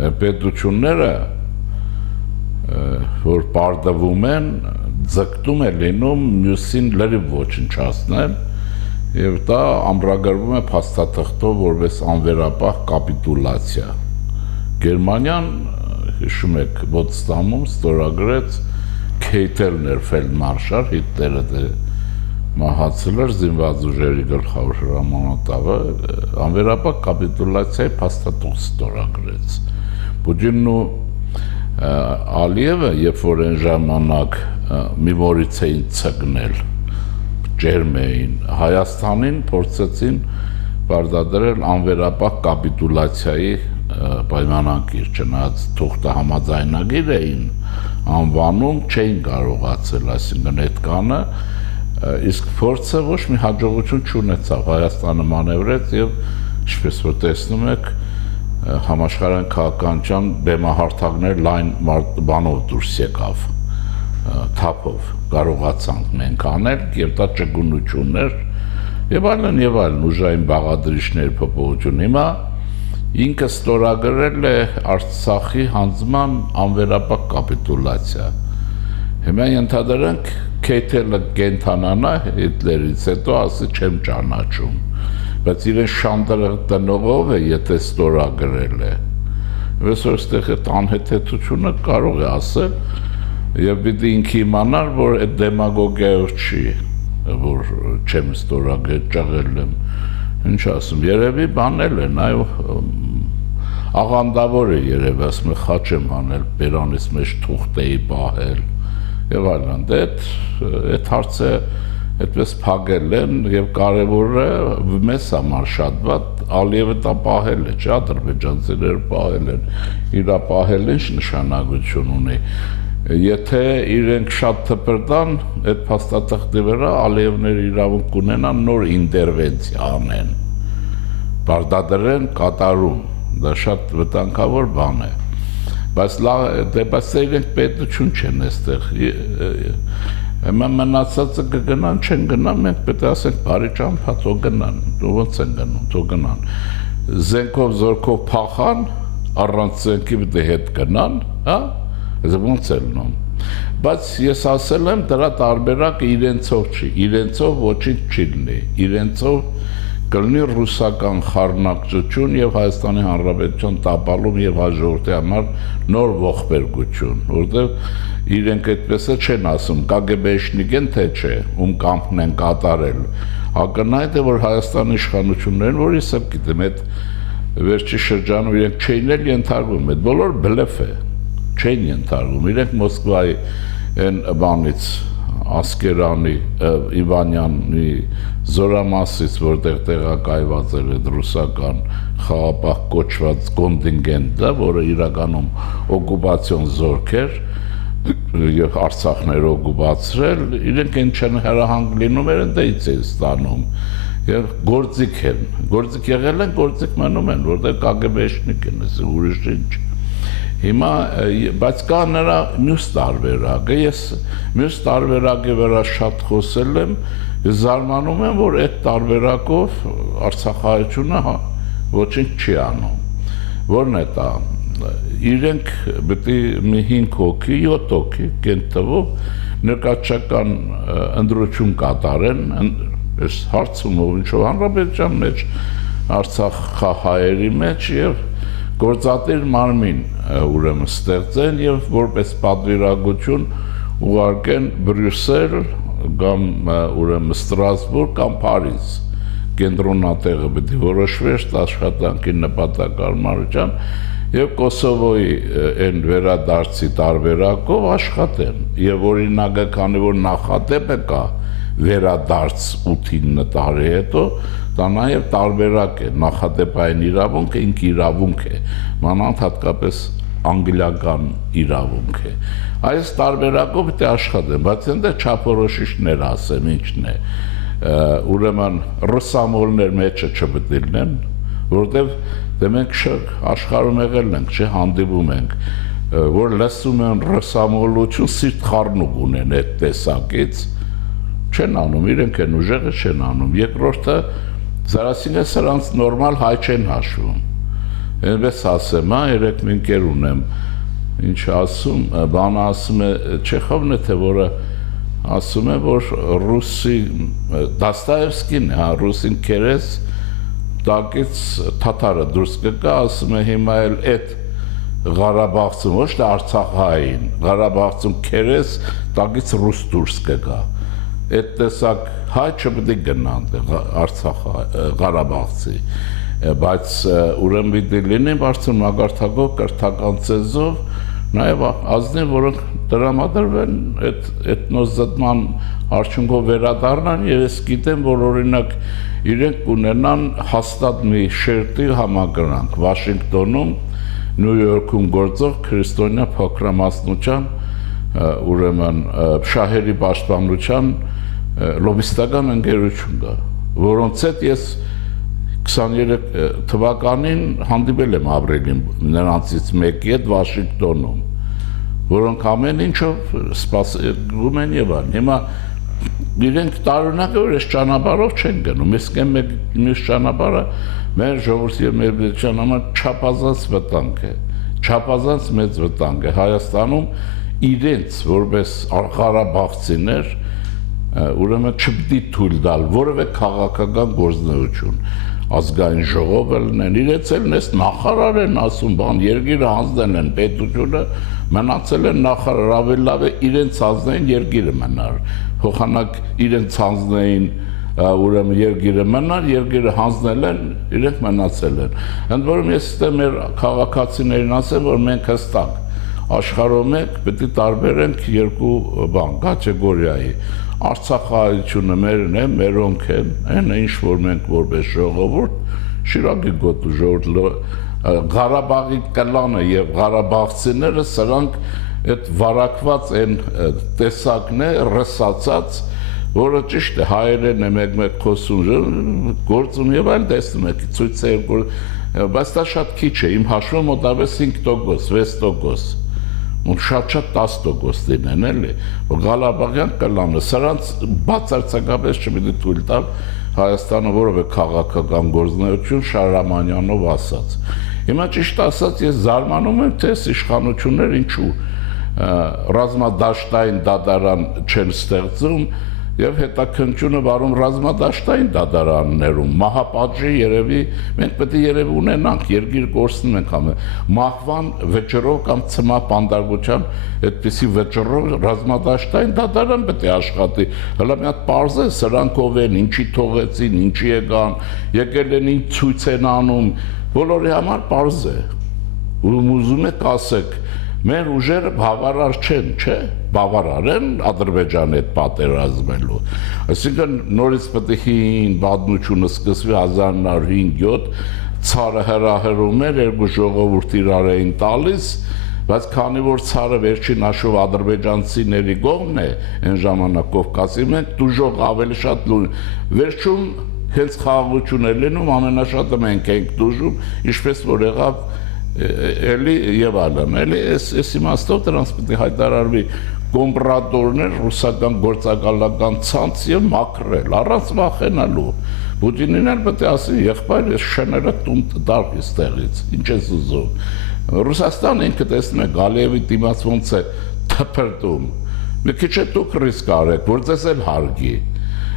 պետությունները որ պարտվում են ձգտում է լինում մյուսին լրիվ ոչնչացնել եւ դա ամրագրվում է փաստաթղթով որպես անվերապահ կապիտուլյացիա Գերմանիան հիշում եք Պոտսդամում ստորագրեց Քեյթելներ ֆելդմարշալ Հիտլերը մահացել էր զինված ուժերի գլխավոր հրամանատարը անվերապահ կապիտուլյացիայի փաստաթուղթ ստորագրեց Պուտինն ու Ալիևը երբ որ այն ժամանակ մի որից էին ցգնել ջերմ էին Հայաստանին փորձեցին պարտադրել անվերապահ կապիտուլյացիայի պայմանագիր չնայած թուղթը համաձայնագիր էին անվանում չէին կարողացել այսինքն այդ կանը իսկ փորձը ոչ մի հաջողություն չունեցավ Հայաստանը մանևրեց եւ ինչպես որ տեսնում եք համաշխարհային քաղաքականության բեմահարթակներ լայն բանով դուրս եկավ թափով կարողացանք մենք անել եւ դա ճգունություններ եւ այլն ուժային բաղադրիչների փոփոխություն հիմա ինքը ստորագրել է Արցախի հանձնման անվերապահ կապիտուլյացիա հիմա ենթադրենք Քեյթելը կենթանանա Հիտլերից հետո ասի չեմ ճանաչում բայց իրեն շանդրը տնողով է եթե ստորագրել է այսօր այստեղ այդ անհեթեթությունը կարող է ասել եւ պիտի ինքը իմանար որ այդ դեմագոգիայով չի որ չեմ ստորագրել ճաղել եմ ինչ ասում երևի բանել են այո աղանդավոր է երևի ասում խաչ եմ անել բերանից մեջ թուղթ էի պահել եւ այլն այդ հարցը այդպես փակել են եւ կարեւորը մեզ համար շատ վատ Ալիևը դա պահել է չէ ադրբեջանցիները պահել են իրա պահելը ինչ նշանակություն ունի եթե իրենք շատ թփրտան այդ փաստաթղթի վրա Ալիևները իրավունք ունենան նոր ինտերվենցիա անեն բարդադրեն կատարում դա շատ վտանգավոր բան է բայց դեպս իրենք պետություն չեն այստեղ Հիմա մնացածը կգնան, չեն գնան, մենք պետք է ասենք բարի ճամփա, թող գնան, ոնց են գնում, թող գնան։ Զենքով զորքով փախան, առանց զենքի պետք է հետ գնան, հա? Այս ոնց է լինում։ Բայց ես ասել եմ դրա տարբերակը իրենցով չի, իրենցով ոչինչ չի լինի, իրենցով կլինի ռուսական խառնակցություն եւ Հայաստանի Հանրապետության տապալում եւ հաջորդի համար նոր ողբերգություն, որտեղ իրենք այդպես չեն ասում կագեբեշնիկ են թե չէ ում կամքն են կատարել ակնհայտ է որ Հայաստանի իշխանություններն որ ես գիտեմ այդ վերջի շրջանում իրենք չէին էլ ենթարկվում այդ բոլոր բլեֆ է չէին ենթարկվում իրենք Մոսկվայի այն բանից Ասկերանի Իվանյանի զորամասից որտեղ տեղակայված էր այդ ռուսական խաղապահ կոչված կոնտինգենտը որը իրականում օկուպացիոն զորք էր եւ Արցախներ օկուպացրել իրենք են չեն հրահանգ լինում են դից են ստանում եւ գործիք եղել են գործիք մնում են որտեղ կագեբեշնիկ են ուրիշ ինչ հիմա բայց կա նրա մյուս տարբերակը ես մյուս տարբերակի վրա շատ խոսել եմ զարմանում եմ որ այդ տարբերակով Արցախահայությունը ոչինչ չի անում որն է դա իրենք պետք է մի 5 հոգի 7 հոգի կենտվով ներկայացական ընդրություն կատարեն այս հարցում ինչով հանրապետության մեջ Արցախահայերի մեջ եւ գործատիր մարմին ուրեմն ստեղծեն եւ որպես պատվիրակություն ուղարկեն Բրյուսել կամ ուրեմն Ստրասբուրգ կամ Փարիզ կենտրոնատեղը պետք է որոշվեր աշխատանքի նպատակարարության եւ Կոսովոյի այն վերադարձի տարբերակով աշխատեն եւ օրինակը քանի որ նախադեպը կա վերադարձ 8-9 տարի հետո դա նաեւ տարբերակ է նախադեպային իրավունքը ինք իրավունք է մանավանդ հատկապես անգլիական իրավունք է այս տարբերակով պետք է աշխատեն բայց այնտեղ չափորոշիչներ ասեմ ինչն է ուրեմն ռուսամոլներ մեջը չպետք է լինեն որտեվ դե մենք աշխարհում եղել ենք չէ հանդիպում ենք որ լսում են ռուսամոլություն սիրտ խառնուկ ունեն այդ տեսակից չեն անում իրենք են ուժեղը չեն անում երկրորդը Զարասինը սրանց նորմալ հայ չեն հաշվում այնպես ասեմ, երեք մի ընկեր ունեմ, ինչ ասում, բանը ասում է Չեխովն է, թե որը ասում է, որ ռուսի Դաստայևսկին է, ռուսին կերես տակից թաթարը դուրս կգա, ասում է հիմա էլ այդ Ղարաբաղցում, ոչ թե Արցախային, Ղարաբաղցում կերես տակից ռուս դուրս կգա, այդ տեսակ հայ չպետք է գնան Ղարաբաղցի, բայց ուրեմն պիտի լինի բարձր մագարտակով, կրթական ծեզով, նաև ազնիվ, որոնք տրամադրվեն էթնոզտման արդյունքով վերադառնան, եւ ես գիտեմ, որ օրինակ իրենք ունենան հաստատ մի շերտի համագրանք Վաշինգտոնում, Նյու Յորքում գործող քրիստոնյա փոքրամասնության, ուրեմն շահերի պաշտպանության լոբիստական ընկերություն կա, որոնց հետ ես 23 թվականին հանդիպել եմ ապրիլին նրանցից մեկի հետ Վաշինգտոնում, որոնք ամեն ինչով սպասում են եւ այլն։ Հիմա իրենք տարօրինակ որ այս ճանապարհով չեն գնում, իսկ մյուս ճանապարհը մեր ժողովրդի եւ մեր պետության համար չափազանց վտանգ է, չափազանց մեծ վտանգ է Հայաստանում իրենց որպես ղարաբաղցիներ ուրեմն չպետք է թույլ տալ որևէ քաղաքական գործունեություն ազգային ժողովը լինեն, իրենց էլ նես նախարար են ասում, բան երկիրը հանձնել են պետությունը, մնացել են նախարար, ավելի լավ է իրենց հանձնային երկիրը մնար, փոխանակ իրենց հանձնային ուրեմն երկիրը մնար, երկիրը հանձնել են, իրենք մնացել են։ Ընդ որում ես ստե մեր քաղաքացիներին ասեմ, որ մենք հստակ աշխարհում ենք, պետք է տարբերենք երկու բան, կատեգորիայի։ Արցախայությունը մերն է, մերոնք են, այն ինչ որ մենք որպես ժողովուրդ, Շիրակի գոտու ժողովուրդ, Ղարաբաղի կլանը եւ Ղարաբաղցիները սրանք այդ վարակված են տեսակն է, ռսացած, որը ճիշտ է, հայերեն է մեկ-մեկ խոսում, գործում եւ այլ տեսնում եք, ցույցեր, բայց դա շատ քիչ է, իմ հաշվով մոտավորապես 5%, 6%, շատ 10% լինեն էլի, որ Ղարաբաղյան կլանը, սրանց բացարձակապես չպետք է թույլ տալ Հայաստանը որևէ քաղաքական գործունեություն Շահրամանյանով ասած։ Հիմա ճիշտ ասած ես զարմանում եմ, թե իշխանություններ ինչու ռազմադաշտային դատարան չեն ստեղծում եւ հետաքննությունը վարում ռազմադաշտային դատարաններում, մահապատժի երևի մենք պետք է երևի ունենանք, երկիր կորցնում ենք ամեն մահվան վճռով կամ ցմապանդարգության այդպիսի վճռով ռազմադաշտային դատարան պետք է աշխատի։ Հələ մի հատ պարզ է սրանք ով են, ինչի թողեցին, ինչի եկան, եկել են ինչ ցույց են անում, բոլորի համար պարզ է։ Ուզում եք ասեք մեր ուժերը բավարար չեն, չէ՞, բավարար են Ադրբեջանի հետ պատերազմելու։ Այսինքն նորից պետք է հին պատմությունը սկսվի 1905-7 ցարը հրահրում էր, երկու ժողովուրդ իրար էին տալիս, բայց քանի որ ցարը վերջին հաշվով ադրբեջանցիների կողմն է, այն ժամանակ Կովկասի մենք դուժող ավելի շատ վերջում հենց խաղաղություն է լինում, ամենաշատը մենք ենք դուժում, ինչպես որ եղավ էլի եւ այլն, էլի այս իմաստով դրանց պետք է հայտարարվի կոմպրատորներ ռուսական գործակալական ցանց եւ մաքրել առանց վախենալու։ Պուտինին էլ պետք է ասի, եղբայր, ես շները տուն դարք ստեղից, ինչ ես ուզում։ Ռուսաստանը ինքը տեսնում է Գալիևի դիմաց ոնց է թփրտում։ Մի քիչ է դուք ռիսկ արեք, որ ձեզ էլ հարգի։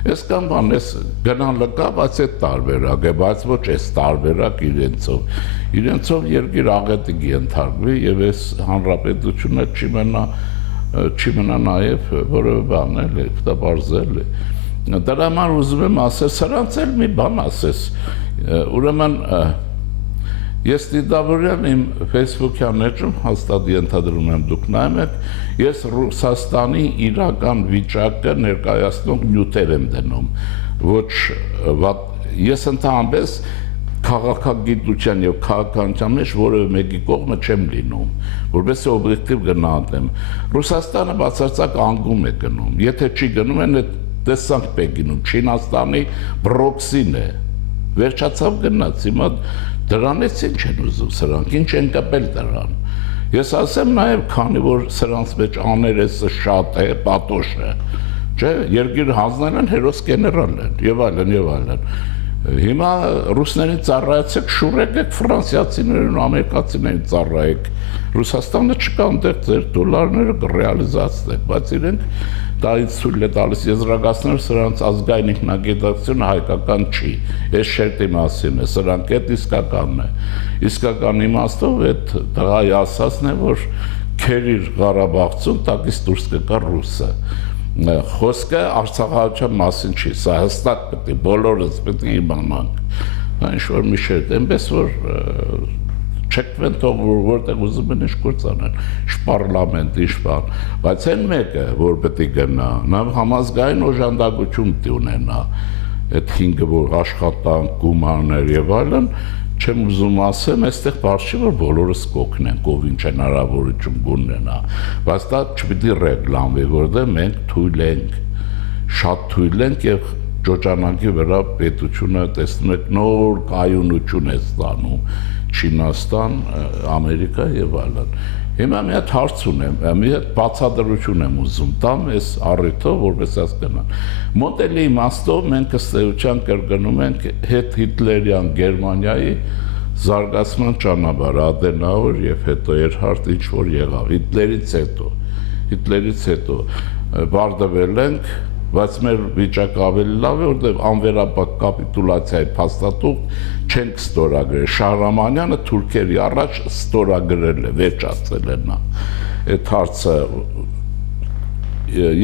Ես կամ բան ես գնան լկա, բայց այդ տարբերակ է, բայց ոչ այս տարբերակ իրենցով երկիր աղետի ենթարկվի եւ այս հանրապետությունը չի մնա նաեւ որևէ բան էլի, դա բարձել է։ Դրա համար ուզում եմ ասել, սրանց էլ մի բան ասես, ուրեմն ես դիտավորյալ իմ Facebook-յան էջում հաստատ ենթադրում եմ դուք նայում եք, ես Ռուսաստանի իրական վիճակը ներկայացնող նյութեր եմ դնում, ոչ ես ընդհանրապես քաղաքագիտության եւ քաղաքականության մեջ որևէ մեկի կողմը չեմ լինում, որովհետեւ օբյեկտիվ գնահատեմ։ Ռուսաստանը բացարձակ անգում է գնում, եթե չի գնում են այդ տեսանք Պեկինում, Չինաստանի բրոքսին է, վերջացավ գնաց, հիմա դրանից ինչ են ուզում սրանք, ինչ են կպել դրան։ Ես ասեմ նաև, քանի որ սրանց մեջ աներեսը շատ է, պատոշ է, չէ, երկիր հանձնել են հերոս գեներալ են, եւ այլն, եւ այլն։ Հիմա ռուսներին ծառայեցեք, շուրեք եք ֆրանսիացիներին ու ամերիկացիներին ծառայեք։ Ռուսաստանը չկա այնտեղ ձեր դոլարները կռեալիզացնեք, բայց իրենք դա ինձ թույլ է տալիս եզրակացնել սրանց ազգային ինքնագիտակցությունը հայկական չի։ Այս շերտի մասին է, սրանք այդ իսկականն է։ Իսկական իմաստով այդ տղայի ասածն է, որ քերիր Ղարաբաղցուն տակից դուրս կգա ռուսը։ Խոսքը Արցախահայության մասին չի, սա հստակ պետք է բոլորս պետք է իմանանք։ Դա ինչ-որ մի շերտ, այնպես որ չկվեն թող որտեղ ուզում են ինչ գործ անեն, պարլամենտ, ինչ բան, բայց այն մեկը, որ պետք է գնա, նա համազգային օժանդակություն պետք է ունենա, այդ 5-ը որ աշխատանք, գումարներ եւ այլն, չեմ ուզում ասեմ, այստեղ բարձ չի, որ բոլորս կօգնենք, ով ինչ հնարավորություն կունենա, բայց դա չպիտի ռեգլամվի, որտեղ մենք թույլ ենք, շատ թույլ ենք եւ ջոջանակի վրա պետությունը տեսնում եք նոր կայունություն է ստանում, Չինաստան, Ամերիկա եւ այլն։ Հիմա մի հատ հարց ունեմ, մի հատ բացատրություն եմ ուզում տամ այս առիթով, որպես հասկանան։ Մոդելի իմաստով մենք ըստ էության կրկնում ենք հետ հիտլերյան Գերմանիայի զարգացման ճանապարհը, Ադենաուեր եւ հետո Էրհարդ ինչ որ եղավ, Հիտլերից հետո բարդվել ենք, բայց մեր վիճակը ավելի լավ է, որտեղ անվերապակ կապիտուլացիայի փաստաթուղթ չենք ստորագրել։ Շահրամանյանը թուրքերի առաջ ստորագրել է, վերջացել է նա։ Այդ հարցը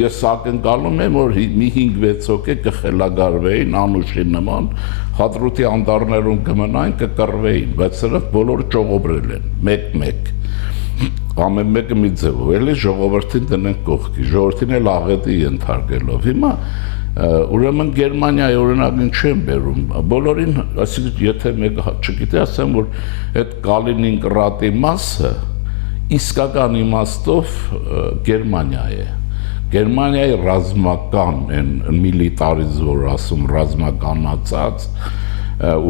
ես ակնկալում եմ, որ մի 5-6 հոգի կխելագարվեին Անուշի նման, Հադրութի անդառներում կմնային, կկռվեին, բայց սրանք բոլորը ճողոբրել են, մեկ-մեկ։ Ամեն մեկը մի ձևով, էլի ժողովրդին դնենք կողքի, ժողովրդին էլ աղետի ենթարկելով։ Հիմա ուրեմն Գերմանիայի օրինակին չեմ բերում, բոլորին, այսինքն եթե մեկը չգիտի, ասեմ, որ այդ Կալինինգրադի մասը իսկական իմաստով Գերմանիա է։ Գերմանիայի ռազմական, միլիտարիզ որ ասում, ռազմականացած,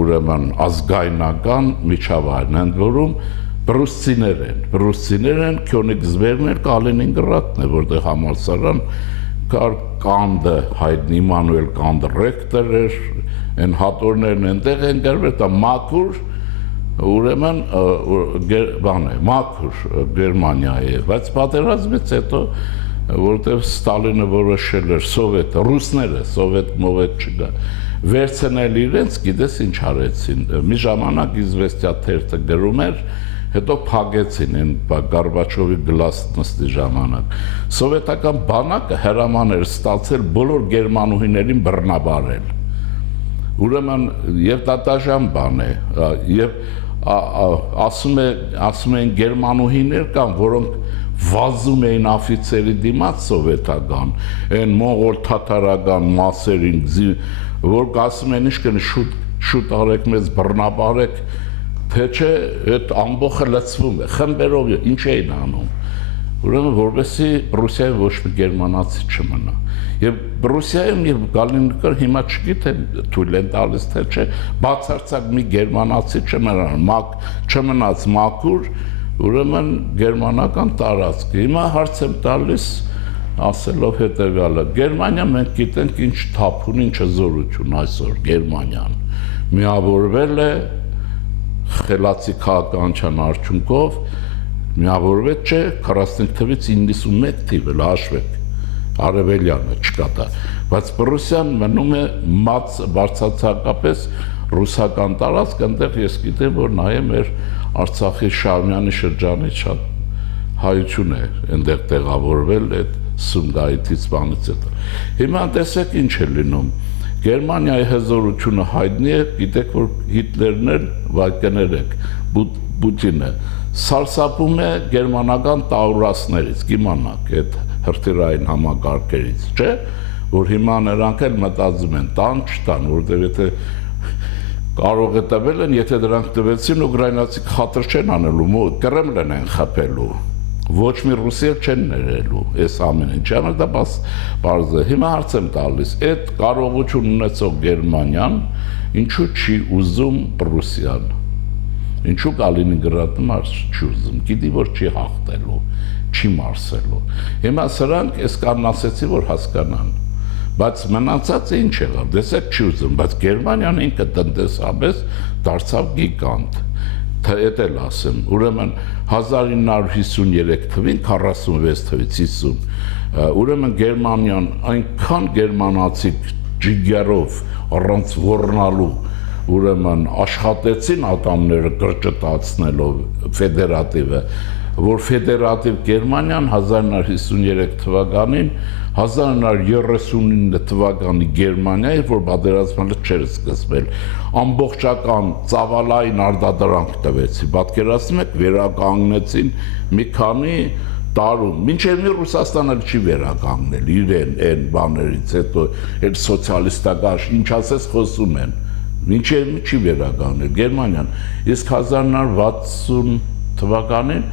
ուրեմն ազգայնական միջավայրն են, որում բրուսցիներ են, Քյոնիգսբերգն էր, Կալինինգրադն է, որտեղ համալսարան կար Կանդը, հայտնի Մանուել Կանդը ռեկտոր էր, այն հատորներն այնտեղ են գրվել, դա մաքուր, ուրեմն բան է, մաքուր Գերմանիայի է, բայց պատերազմից հետո որտեղ Ստալինը որոշել էր սովետը, ռուսները, սովետ մովետ չկա, վերցնել իրենց, գիտես ինչ արեցին, մի ժամանակ Իզվեստիա թերթը գրում էր, հետո փակեցին այն Գորբաչովի գլասնստի ժամանակ։ Սովետական բանակը հրաման էր ստացել բոլոր գերմանուհիներին բռնաբարել։ Ուրեմն եւ դատաժամ բան է, եւ ասում են գերմանուհիներ կան, որոնք վազում էին աֆիցերի դիմաց սովետական, այն մոնղոլ թաթարական մասերին, որ ասում են ինչ կն շուտ արեք մեզ բռնաբարեք, թե չէ այդ ամբողջը լցվում է, խմբերով ինչ էին անում։ Ուրեմն որպեսզի Ռուսիայի ոչ մի գերմանացի չմնա։ Եվ Ռուսիայում եւ Կալինինգրադում հիմա չգիտեմ թույլ են տալիս թե չէ, բացարձակ մի գերմանացի չմնաց մաքուր, ուրեմն գերմանական տարածք։ Հիմա հարց եմ տալիս ասելով հետեւյալը. Գերմանիա մենք գիտենք ինչ թափ ունի, ինչ զորություն այսօր Գերմանիան միավորվել է խելացի քաղաքականության արդյունքով, միավորվեց չէ 45 թվից 91 թիվը հաշվեք, արևելյանը չկա դա, բայց Ռուսիան մնում է բարձրացակապես ռուսական տարածք, այնտեղ ես գիտեմ, որ նաև մեր Արցախի Շահումյանի շրջանի շատ հայություն է այնտեղ տեղավորվել այդ Սումգայիթից բանից հետո։ Հիմա տեսեք ինչ է լինում։ Գերմանիայի հզորությունը հայտնի է, գիտեք, որ Հիտլերն էլ վայրկներեք, Պուտինը սարսափում է գերմանական տաուրասներից, կիմանաք, այդ հրթիռային համակարգերից, չէ, որ հիմա նրանք էլ մտածում են, տան չտան, որտեղ եթե կարող է տվել են, եթե դրանք տվեցին, ուկրաինացի խաթր չեն անելու, Կրեմլն են խփելու, ոչ մի ռուսիա չեն ներելու, այս ամեն ինչ, ամեն դա բարձ է, հիմա հարց եմ տալիս, այդ կարողություն ունեցող Գերմանիան, ինչու չի ուզում Ռուսիան, ինչու Կալինինգրադում չի ուզում, գիտի, որ չի հաղթելու, չի մարսելու, հիմա սրանք այս կանն ասեցի, որ հասկանան, բայց մնացածը ինչ եղավ, դեսեք չի ուզում, բայց Գերմանիան ինքը տնտեսապես դարձավ գիգանտ, էդ էլ ասեմ, ուրեմն 1953 թվին, 46 թվից 50, ուրեմն Գերմանիան այնքան գերմանացի ջիգերով առանց ոռնալու ուրեմն աշխատեցին ատամները կրճտացնելով ֆեդերատիվը, որ ֆեդերատիվ Գերմանիան 1953 թվականին 1939 թվականի Գերմանիայի, որ պատերազմը չէր սկսվել, ամբողջական ծավալային արտադրանք տվեցին, պատկերացնում եք, վերականգնեցին մի քանի տարում, մինչև մի Ռուսաստանը չի վերականգնել իրեն այն բաներից հետո, այդ սոցիալիստական, ինչ ասես խոսում են, մինչև չի վերականգնել Գերմանիան, իսկ 1960 թվականին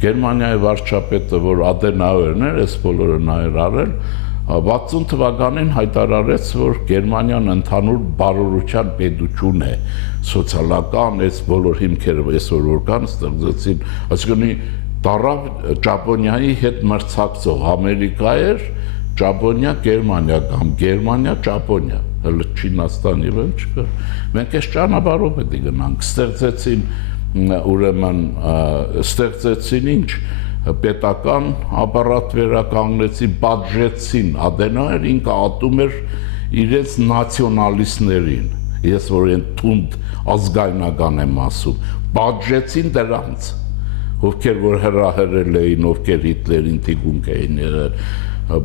Գերմանիայի վարչապետը, որ Ադենաուերն էր, այս բոլորը նա էր արել, 60 թվականին հայտարարեց, որ Գերմանիան ընդհանուր բարօրության պետություն է, սոցիալական, այս բոլոր հիմքերը այսօր որ կան, ստեղծեցին, այսինքն տարավ Ճապոնիայի հետ մրցակցող Ամերիկա էր, Ճապոնիա, Գերմանիա կամ Գերմանիա, Ճապոնիա, հələ Չինաստան եւ ինչ կար։ Մենք այս ճանապարհով պետք է գնանք, ստեղծեցին ուրեմն ստեղծեցին ինչ պետական ապարատ վերականգնեցին, բաժեցին, Ադենաուեր ինքը ատում էր իրենց նացիոնալիստներին, ես որ այն թունդ ազգայնական եմ ասում, բաժեցին դրանց, ովքեր որ հրահրել էին, ովքեր Հիտլերին թիկունք էին եղել,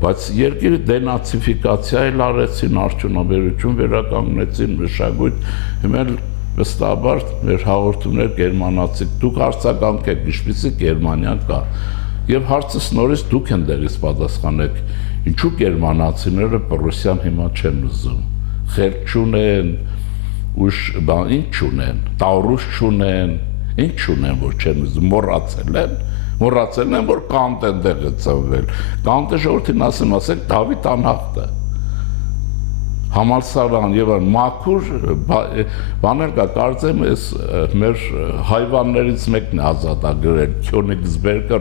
բայց երկիրը դենացիֆիկացիա էլ արեցին, արդյունաբերություն վերականգնեցին, մշակույթ, հիմա վստահաբար մեր հաղորդումներ գերմանացի, դուք արձագանք եք, ինչպիսի Գերմանիա կա, եւ հարցս նորից դուք ընդերից պատասխանեք, ինչու գերմանացիները Պրուսիան հիմա չեն ուզում, խելք չունեն, ուշ բան ինչ չունեն, տաուրուս չունեն, ինչ չունեն, որ չեն ուզում, մոռացել են, որ Կանտ ընդեղ է ծնվել, Կանտը ժողովրդին ասենք Դավիթ անհախտը, համալսարան եւ այն մաքուր բաներ կա, կարծեմ ես մեր հայվաններից մեկն է ազատագրել Քյոնիգսբերգը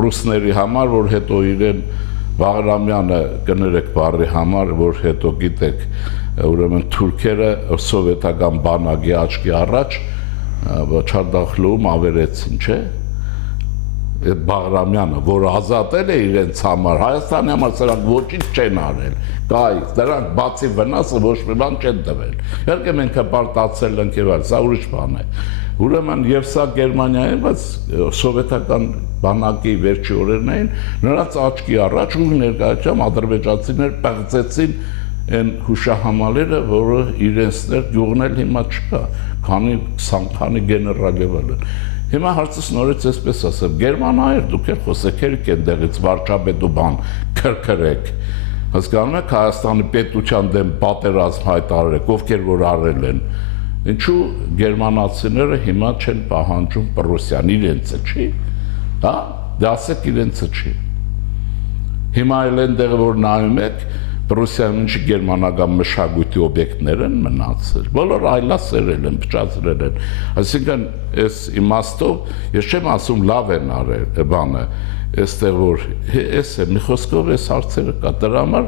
ռուսների համար, որ հետո իրեն Բաղրամյանը կներեք բարի համար, որ հետո գիտեք, ուրեմն թուրքերը սովետական բանակի աչքի առաջ Չարդախլուում ավերեցին, չէ՞։ Այդ Բաղրամյանը, որ ազատել է իրենց համար, Հայաստանի համար սրանք ոչինչ չեն արել, կայ, դրանք բացի վնասը ոչ մի բան չեն տվել։ Իհարկե մենք հպարտացել ենք եւ այլ, սա ուրիշ բան է։ Ուրեմն եւ սա Գերմանիայի, բայց սովետական բանակի վերջի օրերն էին, նրանց աչքի առաջ ու ներկայությամբ ադրբեջանցիներ պեղծեցին այն հուշահամալիրը, որը իրենցներ գյուղն էլ հիմա չկա, քանի 20 քանի գեներալ եւ այլն։ Հիմա հարցս նորից այսպես ասեմ, Գերմանիայր դուք եք խոսեք այնտեղից վարչապետու բան քրքրեք, հասկանում եք Հայաստանի պետության դեմ պատերազմ հայտարարեք, ովքեր որ արել են, ինչու գերմանացիները հիմա չեն պահանջում Պրուսիան, իրենցը չի, հա, դա ասեք իրենցը չի։ Հիմա էլ այնտեղ որ նայում եք, Պրուսիայում ինչ գերմանական մշակույթի օբյեկտներ են մնացել, բոլոր այլասերել են, փչացրել են, այսինքն այս իմաստով, ես չեմ ասում լավ են արել բանը, այստեղ որ էս է, մի խոսքով այս հարցերը կա, դրա համար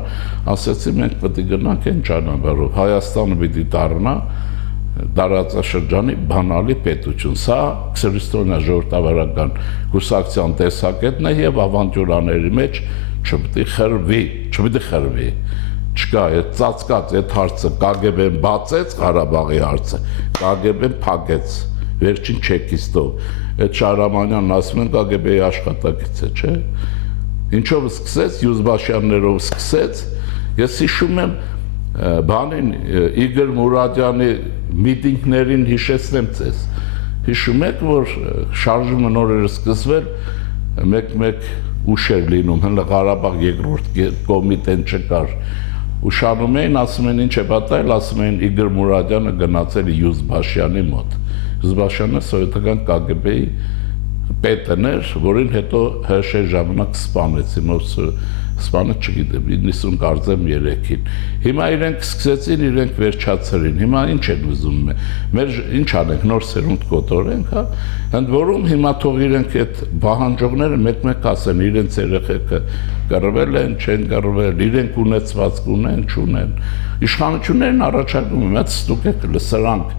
ասեցի մենք պետք է գնանք այն ճանապարհով, Հայաստանը պիտի դառնա տարածաշրջանի բանալի պետություն, սա քրիստոնյա ժողովրդավարական կուսակցության տեսակետն է եւ ավանտյուրաների մեջ չպետք է խրվի, չկա, այդ ծածկած այդ հարցը KGB-ն բացեց Ղարաբաղի հարցը, KGB-ն փակեց վերջին չեկիստով, այդ Շահրամանյանն ասում են KGB-ի աշխատակից է, չէ՞, ինչով սկսեց, Յուզբաշյաններով սկսեց, ես հիշում եմ բանին Իգոր Մուրադյանի միտինգներին հիշեցնեմ ձեզ, հիշում եք, որ շարժումը նոր էր սկսվել, մեկ ուշ էր լինում, հենց Ղարաբաղ երկրորդ կոմիտեն չկար, ուշանում էին, ասում են ինչ է պատահել, ասում են Իգոր Մուրադյանը գնացել է Յուզբաշյանի մոտ, Յուզբաշյանը սովետական KGB-ի պետն էր, որին հետո ՀՇ ժամանակ սպանեցին, սպանը չգիտեմ, 90 կարծեմ 3-ին։ Հիմա իրենք սկսեցին, իրենք վերջացրին։ Հիմա ինչ են ուզում մեր ինչ անենք, նոր սերունդ կոտորենք, հա։ Ընդ որում հիմա թող իրենք այդ պահանջողները մեկ-մեկ ասեն, իրենց երեխեքը կռվել են, չեն կռվել, իրենք ունեցվածք ունեն, չունեն։ Իշխանություններն առաջարկում են, այդ ստուգեք սրանք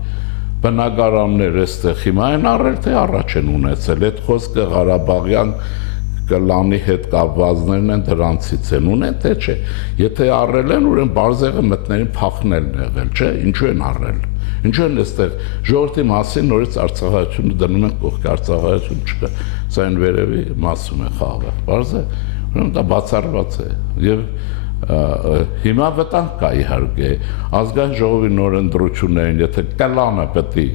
բնակարաններ այստեղ հիմա են առել, թե առաջ են ունեցել։ Այդ խոսքը Ղարաբաղյան կլանի հետ կապվածներն են դրանցից են ունեն, թե չէ։ Եթե առել են, ուրեմն բարձեղը մտներին փախնելն եղել, չէ, ինչու են առել։ Ինչու են այստեղ ժողովրդի մասին նորից Արցախայությունը դնում են կողքի Արցախայություն չկա։ Սա այն վերևի մասում է խաղը։ Բարձ է, ուրեմն դա բացառված է։ Եվ հիմա վտանգ կա իհարկե ազգային ժողովի նոր ընտրություններին, եթե կլանը պետք է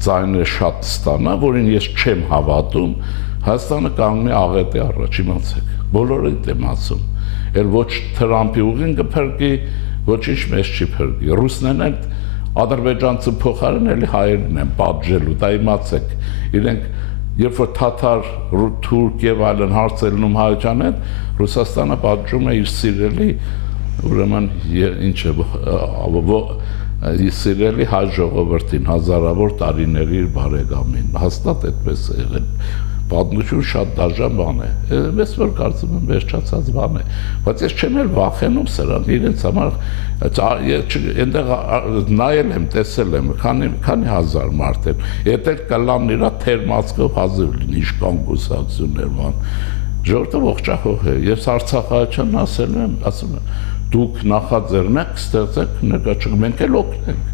ձայները շատ ստանա, որին ես չեմ հավատում, Հայաստանը կանգնի աղետի առաջ, իմացեք, բոլորիդ եմ ասում, էլ ոչ Թրամփի ուղին կփրկի, ոչինչ մեզ չի փրկի, ռուսներն են ադրբեջանցի փոխարեն էլի հայերն են պատժելու, դա իմացեք, իրենք երբ որ թաթար, թուրք եւ այլն հարց են լնում հայության հետ, Ռուսաստանը պատժում է իր սիրելի, ուրեմն ինչ է, սիրելի հայ ժողովրդին, հազարավոր տարիների իր բարեկամին, հաստատ այդպես է եղել, պատմություն շատ դաժան բան է, ես որ կարծում եմ վերջացած բան է, բայց ես չեմ էլ վախենում սրան, իրենց համար, այնտեղ նայել եմ, տեսել եմ, քանի հազար մարդ են, եթե կլան իրա թերմացքով հազիվ լինի, իշկան կուսակցություններ ման, ժողովուրդը ողջախոհ է, ես Արցախայցյանն ասում եմ, դուք նախաձեռնեք, ստեղծեք նկատչեք, մենք էլ օգնենք,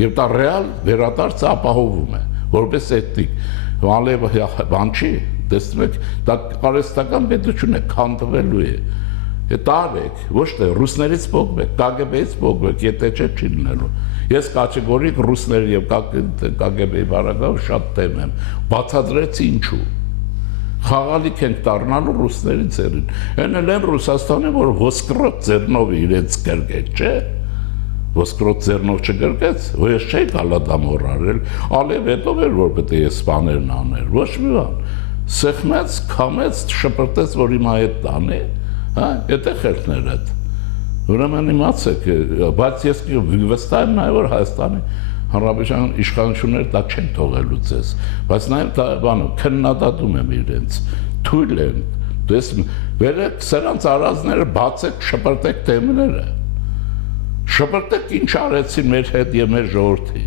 եւ դա ռեալ վերադարձը ապահովում է, որպես էթնիկ, բան չի, տեսնում եք, դա կարեստական պետություն է, քանդվելու է, դա արեք, ոչ թե ռուսներից պոկվեք, KGB-ից պոկվեք, եթե չի լինելու, ես կատեգորիկ ռուսների եւ KGB-ի բարակով շատ դեմ եմ, բացատրեցի ինչու, խաղալիք ենք դառնալու ռուսների ձեռին, այն էլ են Ռուսաստանը, որ ոսկրոտ ձեռնով իրենց կրկեց, չէ, ոսկրոտ ձեռնով չգրկեց, որ ես չէի գալադամոր արել, ալև հետով էր, որ պետք է ես սպաներն աներ, ոչ մի բան, սեղմեց, քամեց, շպրտեց, որ հիմա հետ տանի, հա, էդ է խելքներ հետ, ուրեմն իմացեք, բայց ես վստահ եմ նաև, որ Հայաստանի Հանրապետության իշխանությունները դա չեն թողելու ձեզ, բայց նաև դա բանը քննադատում եմ իրենց, թույլ են, դες վերեք սրանց արածները բացեք, շպրտեք թեմները, շպրտեք ինչ արեցին մեր հետ եւ մեր ժողովրդի,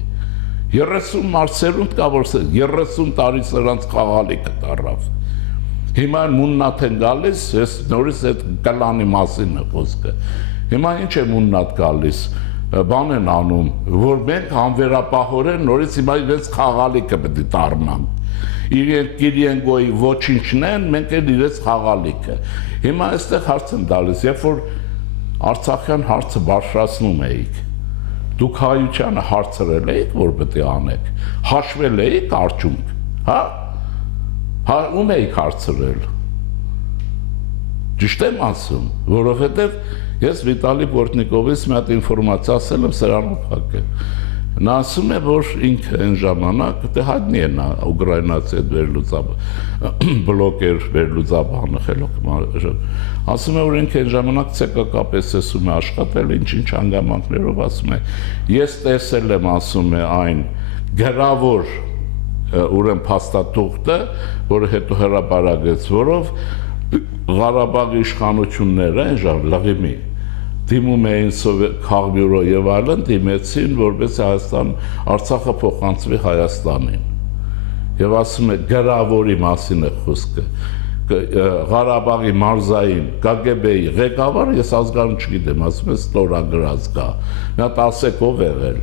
30 մարսերունդ կա որ 30 տարի սրանց խաղալիքը դարավ, հիմա մուննատ են գալիս, ես նորից այդ կլանի մասին է խոսքը, հիմա ինչ է մուննատ գալիս, բան են անում, որ մենք անվերապահորեն նորից հիմա իրենց խաղալիքը պետք է դառնանք, իրենք Կիրիենկոյի ոչինչն են, մենք էլ իրենց խաղալիքը, հիմա այստեղ հարց եմ տալիս, երբ որ Արցախյան հարցը բարձրացնում էիք, դուք հայությանը հարցրել էիք, որ պետք է անեք, հաշվել էիք արդյունք, հա, ում էիք հարցրել, ճիշտ եմ ասում, որովհետև ես Վիտալի Պորտնիկովից մի հատ ինֆորմացիա ասել եմ սրանով փակը, նա ասում է, որ ինքը այն ժամանակ, դե հայտնի է նա ուկրաինացի հետ բլոկեր վերլուծաբանը խելոք, ասում է, որ ինքը այն ժամանակ ՑԿԿ-ում է աշխատել, ինչ-ինչ հանգամանքներով ասում է, ես տեսել եմ, ասում է, այն գրավոր ուրեմն փաստաթուղթը, որը հետո հրապարակեց, որով Ղարաբաղի իշխանությունները, այն ժամ լղիմի, դիմում էին քաղբյուրո եւ այլն, դիմեցին, որպես Հայաստան, Արցախը փոխանցվի Հայաստանին։ Եվ ասում է գրավորի մասին է խոսքը, Ղարաբաղի մարզային KGB-ի ղեկավար, ես ազգանուն չգիտեմ, ասում է ստորագրած կա, մի հատ ասեք ով եղել։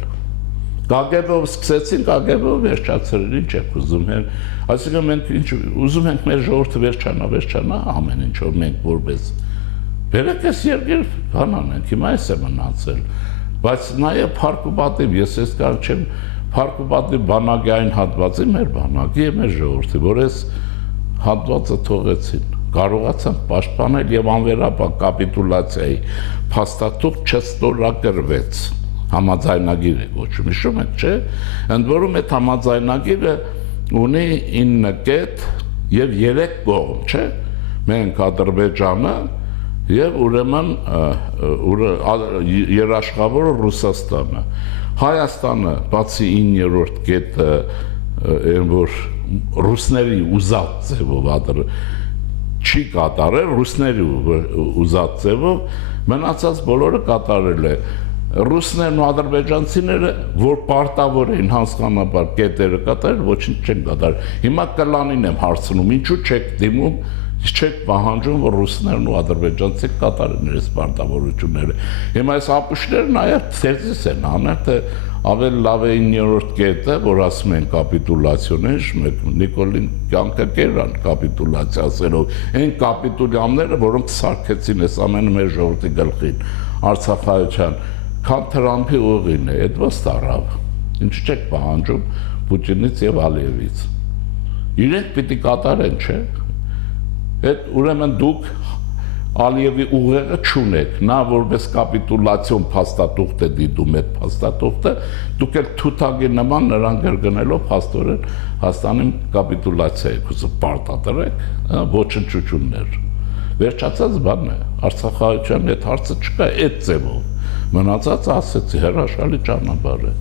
KGB-ով սկսեցին, KGB-ով վերջացրել, ինչ եք ուզում են, այսինքն մենք ինչ ուզում ենք մեր ժողովուրդը վերջանա, ամեն ինչով մենք որպես վերեք ես երկիր բան անենք, հիմա ես է մնացել, բայց նաև փառք ու պատիվ, ես ես կար չեմ փառք ու պատիվ բանակի այն հատվածի մեր բանակի եւ մեր ժողովրդի, որ ես հատվածը թողեցին, կարողացան պաշտպանել եւ անվերապահ կապիտուլացիայի փաստաթուղթ չստորագրվեց, համաձայնագիր է կոչվում, հիշում եք, չէ՞, ընդ որում այդ համաձայնագիրը ունի 9 կետ եւ 3 կողմ, չէ՞։ Մենք Ադրբեջանը եւ ուրեմն երաշխավորը Ռուսաստանը։ Հայաստանը բացի 9-րդ կետը այն որ ռուսների ուզած ձևով չի կատարել, ռուսների ուզած ձևով մնացած բոլորը կատարել է ռուսներն ու ադրբեջանցիները, որ պարտավոր էին հանցանաբար կետերը կատարել, ոչինչ չեն կատարել։ Հիմա կլանին եմ հարցնում, ինչու չեք դիմում, չեք պահանջում, որ ռուսներն ու ադրբեջանցիք կատարեն այս պարտավորությունները։ Հիմա այս ապուշները նաև ցերծից են անել, թե ավելի լավ է 9-րդ կետը, որ ասում են կապիտուլացիոն է, Նիկոլին կյանքը կերան կապիտուլացիա ասելով, այն կապիտուլյանները, որոնք սարքեցին այս ամենը մեր ժողովրդի գլխին, Արցախայության, քան Թրամփի ուղին է, այդ ոստարավ։ Ինչու չեք պահանջում Պուտինից եւ Ալիևից։ Իրենք պիտի կատարեն, չէ՞։ Այդ ուրեմն դուք Ալիևի ուղեղը չունեք, նա որպես կապիտուլացիոն փաստաթուղթ է դիտում այդ փաստաթուղթը, դուք էլ թութակի նման նրան գրգնելով փաստորեն Հայաստանի կապիտուլացիա եք ուզում պարտադրեք, ոչնչություններ։ Վերջացած բանն է, Արցախայության այդ հարցը չկա այդ ձևով։ Մնացածը ասեցի հրաշալի ճանապարհ է։